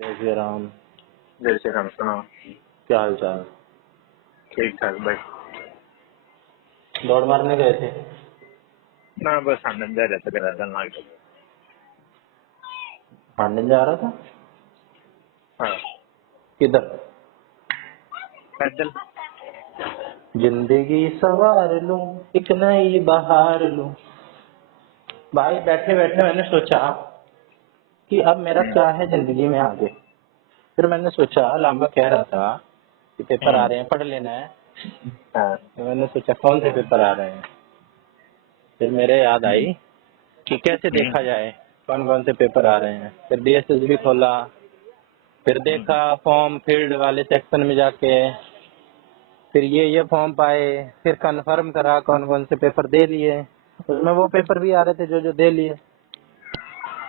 जय श्री राम। जय श्री राम। सुनाओ, क्या हाल चाल? ठीक ठाक भाई। दौड़ मारने गए थे? ना बस आनंद जा रहा था मेरा चलना के। आनंद जा रहा था? हाँ, किधर? पैदल। जिंदगी सवार लूं, एक नई बहार लूं। भाई बैठे बैठे मैंने सोचा कि अब मेरा क्या है जिंदगी में आगे। फिर मैंने सोचा, लांबा कह रहा था कि पेपर आ रहे हैं, पढ़ लेना है। हाँ, तो मैंने सोचा कौन से पेपर आ रहे हैं। फिर मेरे याद आई कि कैसे देखा जाए कौन कौन से पेपर आ रहे हैं। फिर DSSB खोला, फिर देखा फॉर्म फील्ड वाले सेक्शन में जाके, फिर ये फॉर्म पाए, फिर कंफर्म करा कौन कौन से पेपर दे लिए। उसमें वो पेपर भी आ रहे थे जो जो दे लिए।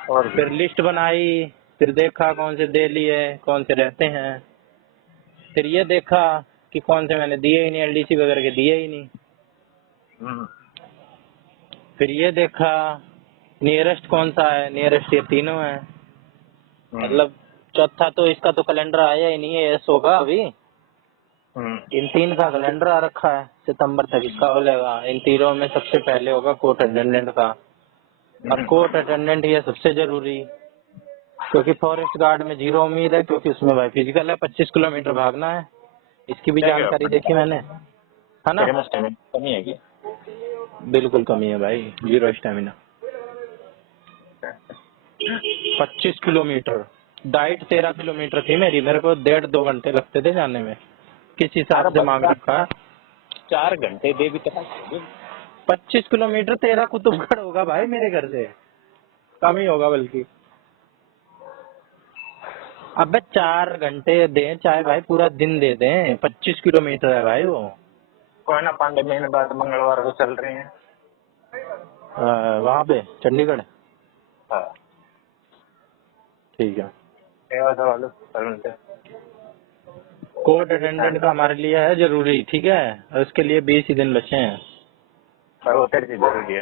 और फिर लिस्ट बनाई, फिर देखा कौन से दे लिए, कौन से रहते हैं। फिर ये देखा कि कौन से मैंने दिए ही नहीं, LDC वगैरह के दिए ही नहीं। फिर ये देखा नियरेस्ट कौन सा है, नियरेस्ट ये तीनों है। मतलब चौथा तो इसका तो कैलेंडर आया ही नहीं है, एस होगा अभी। इन तीन का कैलेंडर आ रखा है, सितंबर तक इसका हो जाएगा। इन तीनों में सबसे पहले होगा कोर्ट अटेंडेंट का। और कोर्ट अटेंडेंट ये सबसे जरूरी, क्योंकि फॉरेस्ट गार्ड में जीरो उम्मीद है, क्योंकि उसमें भाई फिजिकल है, 25 किलोमीटर भागना है। इसकी भी जानकारी देखी मैंने, है ना? कमी है क्या? बिल्कुल कमी है भाई, zero stamina. 25 kilometre. Diet 13 kilometre थी मेरी, मेरे को 1.5-2 घंटे लगते थे जाने में। किस हिसाब से मांग रखा? 4 घंटे दे भी तक 25 किलोमीटर 13 कुतुबगढ़ होगा भाई मेरे घर से, कम ही होगा बल्कि। अबे 4 घंटे दें चाहे भाई पूरा दिन दे दें, 25 किलोमीटर है भाई वो। कोयना पांडे महीने बाद मंगलवार को चल रहे हैं। वहाँ पे चंडीगढ़। हाँ, ठीक है। सेवा सवाल है। कोर्ट अटेंडेंट का हमारे लिए है जरूरी, ठीक है। और उसके लिए 20 ही दिन बचे हैं। पर वो तेरी चीज जरूरी है।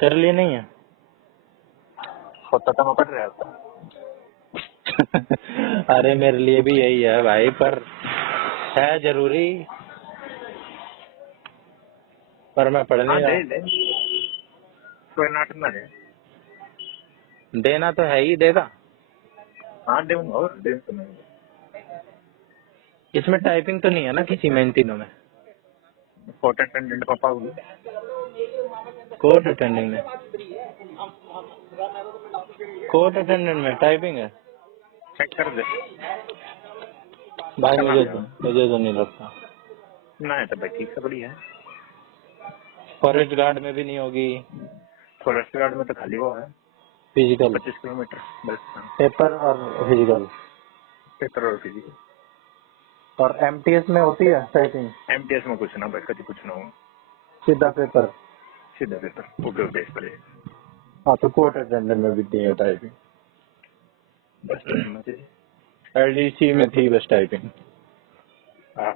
तेरे लिए नहीं है? होता तो मैं पढ़ रहा था। अरे मेरे लिए भी यही है भाई, पर है जरूरी। पर मैं पढ़ हाँ नहीं दे रहा। दे, कोई नाटक ना दे। देना तो है ही, देगा। हाँ दूंगा, और दे तो नहीं। इसमें टाइपिंग तो नहीं है ना किसी में, इन तीनों में? कोर्ट अटेंडेंट को पाऊंगी। कोर्ट अटेंडेंट में, कोर्ट अटेंडेंट में टाइपिंग है चेक कर दे। भाई? करना मुझे तो नहीं लगता। ना है तो भाई ठीक से बढ़िया है। फॉरेस्ट गार्ड में भी नहीं होगी फॉरेस्ट गार्ड में तो खाली वो है फिजिकल? 25 किलोमीटर बस। पेपर और फिजिकल। पेपर और फिजिकल। और MTS में होती है टाइपिंग? MTS में कुछ ना भाई, कभी कुछ ना हो। सीधा पेपर? सीधा पेपर ओके बेस पर है। हाँ, तो कोर्ट अटेंडेंट में भी नहीं है टाइपिंग। बस तो समझ लीजिए। LDC में थी बस टाइपिंग। हाँ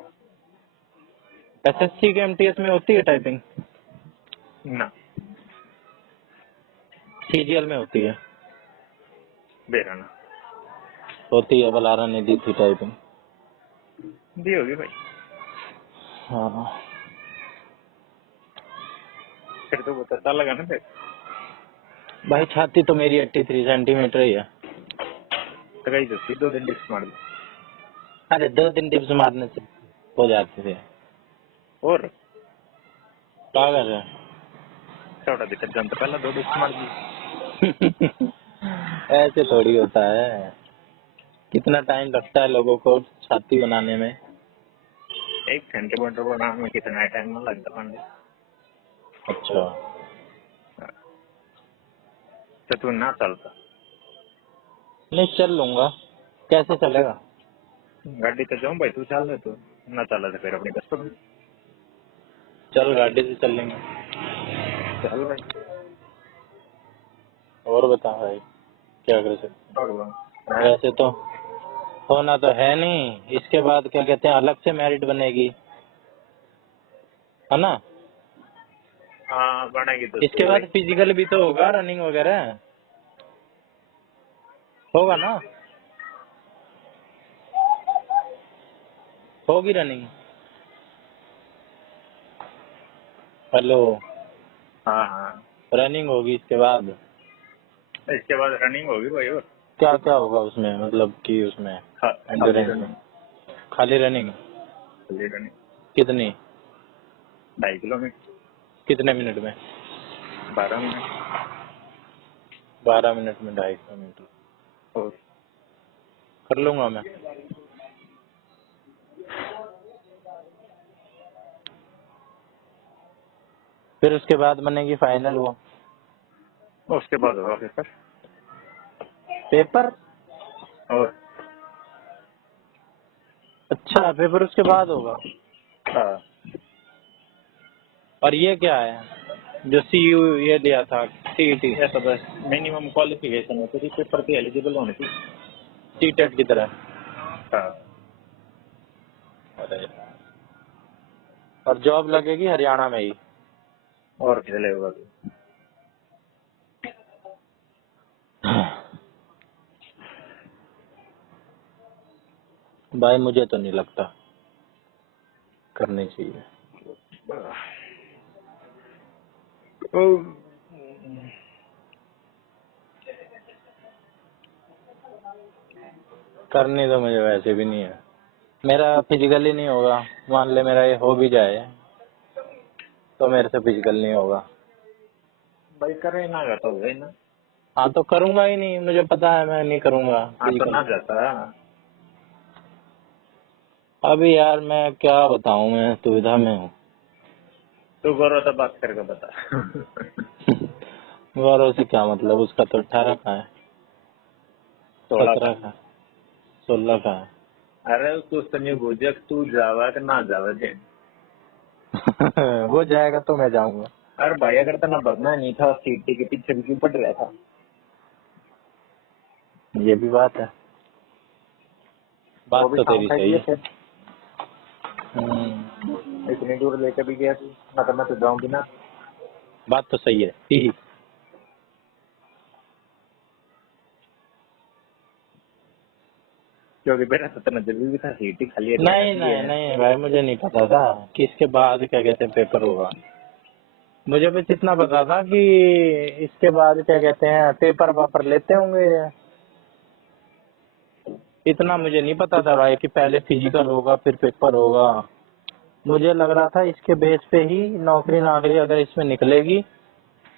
SSC के MTS में होती है टाइपिंग? ना CGL में होती है? दे रहा ना होती है, बलारा ने दी थी टाइपिंग। दी होगी भाई। हाँ फिर तो वो पता लगा ना फिर। भाई, छाती तो मेरी 83 सेंटीमीटर ही है। तो कहीं तो 2 दिन डिस्क मार दो। अरे 2 दिन डिप्स मारने से हो जाते थे। और क्या कर रहे हैं? छोटा दिक्कत जानता पहला 2 डिस्क मार दी। ऐसे थोड़ी होता है। कितना टाइम लगता है लोगों को छाती बनाने में? 1 सेंटीमीटर बनाने में कितना टाइम ना लगता पांडे। अच्छा, तो तू ना चलता। नहीं चल लूंगा। कैसे चलेगा? गाड़ी तो जाऊँ भाई, तू चल रहे तो ना चला तो फिर अपनी बस पकड़। चल गाड़ी से चल लेंगे। चल भाई। और बता भाई, क्या कर सकते और हैं? वैसे तो होना तो है नहीं, इसके बाद क्या कहते हैं, अलग से मेरिट बनेगी, है ना? हाँ बनेगी तो इसके सही बाद भाई। फिजिकल भी तो होगा, रनिंग वगैरह होगा ना? होगी रनिंग? हेलो, हाँ हाँ, रनिंग होगी इसके बाद? इसके बाद रनिंग होगी भाई। और क्या क्या होगा उसमें, मतलब कि उसमें खाली एंड्योरेंस में? रनिंग, खाली रनिंग? खाली रनिंग कितनी? 2.5 किलोमीटर, कितने मिनट में? 12 मिनट। 12 मिनट में 2.5 किलोमीटर और कर लूंगा मैं। फिर उसके बाद बनेगी फाइनल वो उसके बाद होगा पेपर। पेपर? और अच्छा, पेपर उसके बाद होगा। हाँ, और ये क्या है जो CU ये दिया था, CET? ये तो बस मिनिमम क्वालिफिकेशन है, फिर पेपर पे एलिजिबल होने की। CTET की तरह? हाँ, अरे यार। और जॉब लगेगी हरियाणा में ही? और किधर होगा? भाई मुझे तो नहीं लगता करनी चाहिए। करनी तो मुझे वैसे भी नहीं है। मेरा फिजिकल ही नहीं होगा। मान ले मेरा ये हो भी जाए तो मेरे से फिजिकल नहीं होगा। भाई करे ना जाता हो ना। हाँ तो करूंगा ही नहीं, मुझे पता है मैं नहीं करूंगा हाँ तो फिजिकल। ना जाता। अभी यार मैं क्या बताऊं, मैं दुविधा में हूँ। तू गौरव तो बात करके बता। गौरव से क्या मतलब, उसका तो 18 का है, 16 का। 17 का, 16 का है। अरे तू नहीं बुझे, तू जावा कि ना जावा जे। वो जाएगा तो मैं जाऊंगा। अरे भाई अगर तना भरना नहीं था सीटी के पीछे भी क्यों पड़ रहा था? ये भी बात है, वो बात भी तो काम तेरी कर सही दिए है। थे। हम्म, इतनी दूर लेकर भी गया तू, ना तो मैं तो जाऊंगी ना। बात तो सही है। ही। क्योंकि मेरा तो तना जरूरी भी था, सीटी खाली हरियाणा नहीं की नहीं है। नहीं भाई, मुझे नहीं पता था कि इसके बाद क्या कहते हैं पेपर होगा। मुझे बस इतना पता था कि इसके बाद क्या कहते हैं पेपर वापर लेते होंगे। इतना मुझे नहीं पता था भाई कि पहले फिजिकल होगा फिर पेपर होगा। मुझे लग रहा था इसके बेस पे ही नौकरी नाकरी अगर इसमें निकलेगी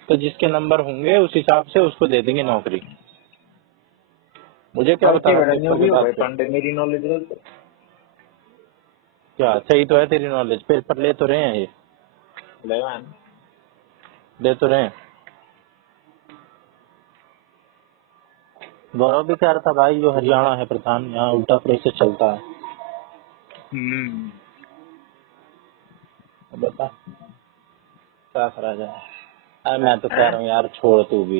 तो जिसके नंबर होंगे उस हिसाब से उसको दे देंगे नौकरी। मुझे क्या और पता की था नहीं पेपर के होगी बाद भाई से। पांडे, मेरी नॉलेज है तो। क्या सही तो है तेरी नॉलेज, पेपर ले तो रहे हैं ये, लेगा ले तो रहे हैं। गौरव भी कह रहा था भाई जो हरियाणा है प्रधान, यहाँ उल्टा प्रोसेस चलता है। हम्म। अब बता क्या करा जाए। अरे मैं तो कह रहा हूँ यार छोड़ तू भी,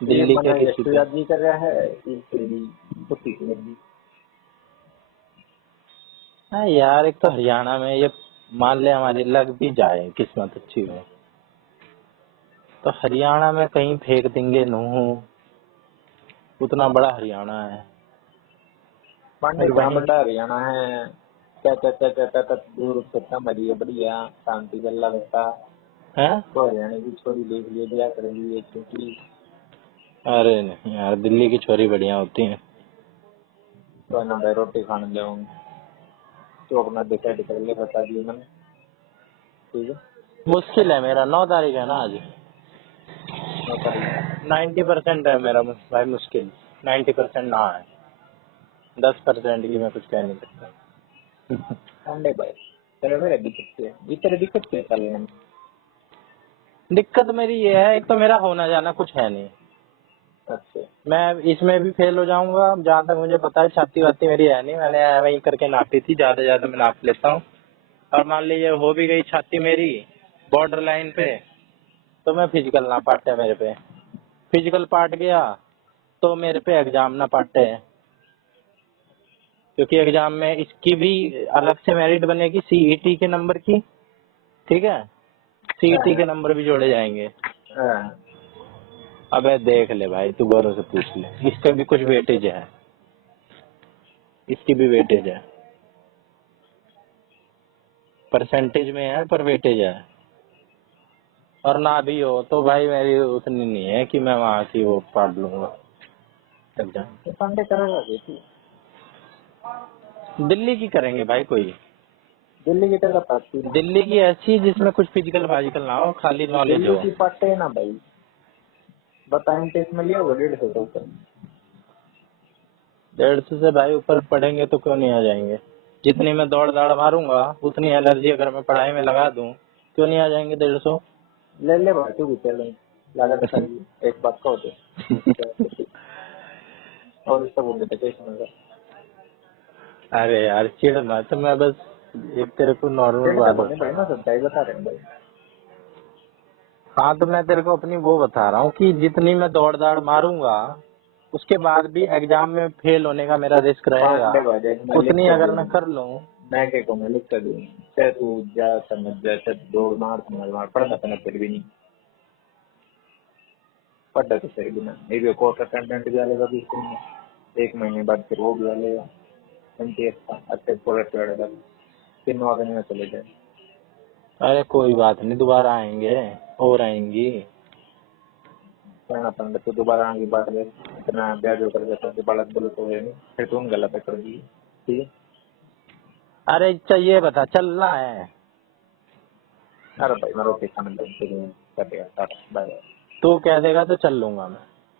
ये दिल्ली के मना किसी यशु पे। याद जी कर रहा है कि तेरी कुत्ती की लगी। हाँ यार, एक तो हरियाणा में ये मान ले हमारी लग भी जाए किस्मत अच्छी हो तो हरियाणा में कहीं फेंक देंगे नूह। उतना बड़ा हरियाणा है। पांडे और वहीं ब्राह्मण हरियाणा है। क्या क्या क्या क्या क्या क्या दूर से मरी है, बढ़िया शांति गल्ला रहता। है। तो हरियाणा की छोरी देख लिए ब्याह कर लिए क्योंकि अरे नहीं यार, दिल्ली की छोरी बढ़िया होती है। तो ना भाई रोटी खाने जाऊंगी तो अपना डिसाइड कर ले, बता दिए मैंने। ठीक है, मुश्किल है मेरा, 9 तारीख है ना आज। 9 तारीख। 90% है मेरा भाई मुश्किल। 90% ना है, 10% की मैं कुछ कह नहीं सकता। पांडे भाई चलो मेरा दिक्कत है, इतने दिक्कत क्या चल रही। दिक्कत मेरी ये है, एक तो मेरा होना जाना कुछ है नहीं। अच्छा। मैं इसमें भी फेल हो जाऊंगा, जहाँ तक मुझे पता है छाती वाती मेरी है नहीं, मैंने वही करके नापी थी, ज्यादा ज्यादा मैं नाप लेता हूँ। और मान लीजिए हो भी गई छाती मेरी बॉर्डर लाइन पे, तो मैं फिजिकल ना पाटे मेरे पे, फिजिकल पाट गया तो मेरे पे एग्जाम ना पाटे, क्योंकि एग्जाम में इसकी भी अलग से मेरिट बनेगी CET के नंबर की। ठीक है, CET के नंबर भी जोड़े जाएंगे। हाँ। अबे देख ले भाई, तू गौरव से पूछ ले, इसका भी कुछ वेटेज है। इसकी भी वेटेज है, परसेंटेज में है पर वेटेज है। और ना भी हो तो भाई मेरी उतनी नहीं है कि मैं वहाँ की वो पढ़ लूंगा एग्जाम। तो संडे करेगा देखिए, दिल्ली की करेंगे भाई कोई, दिल्ली की तरह पढ़ती है। दिल्ली की ऐसी जिसमें कुछ फिजिकल वाजिकल ना हो, खाली नॉलेज दिल्ली हो। की पढ़ते है ना भाई, बताएं टेस्ट में लिया होगा 150 तो ऊपर। 150 से भाई ऊपर पढ़ेंगे तो क्यों नहीं आ जाएंगे। जितनी मैं दौड़ दाड़ मारूंगा उतनी एनर्जी अगर मैं पढ़ाई में लगा दूं, क्यों नहीं आ जाएंगे 150। ले ले भाई तू भी चलें, लागत खाली एक बात का होते और इसका बोल देते टेस्ट में अरे यार चिढ़ मत, मैं बस एक तेरे को नॉर्मल डेढ़ बात तक होने बता भाई ना, रहा हूँ। सच्चाई बता रहे हैं भाई। हाँ तो मैं तेरे को अपनी वो बता रहा हूँ कि जितनी मैं दौड़ दाड़ मारूंगा उसके बाद भी एग्जाम में फेल होने का मेरा रिस्क रहेगा, पांडे भाई देख मैं लिख उतनी के अगर मैं दूँ, कर लूँ। मैं क्या कहूँ, मैं लिख के दूँ, चाहे तू जा समझ जा, चाहे दौड़ मार समझ मार, पढ़ना पड़ना फिर भी नहीं पढ़ा तो सही भी ना, ये भी कोर्स अटेंडेंट भी आलेगा भी स्कूल में, 1 महीने बाद फिर वो भी आलेगा MTS का अच्छे प्रोडक्ट वालेगा, फिर 9 दिन में चले जाए। अरे कोई बात नहीं, दोबारा आएंगे और आएंगी। पढ़ना पड़ना तो दोबारा आगे बात है, इतना ब्याज कर देता है बालक बोलो तो है नहीं, फिर तुम गलत कर दी ठीक है। अरे चाहिए बता चलना है, अरे भाई मैं रोटी खाने लग कर दिया, बाय। तू कह देगा तो चल लूंगा मैं।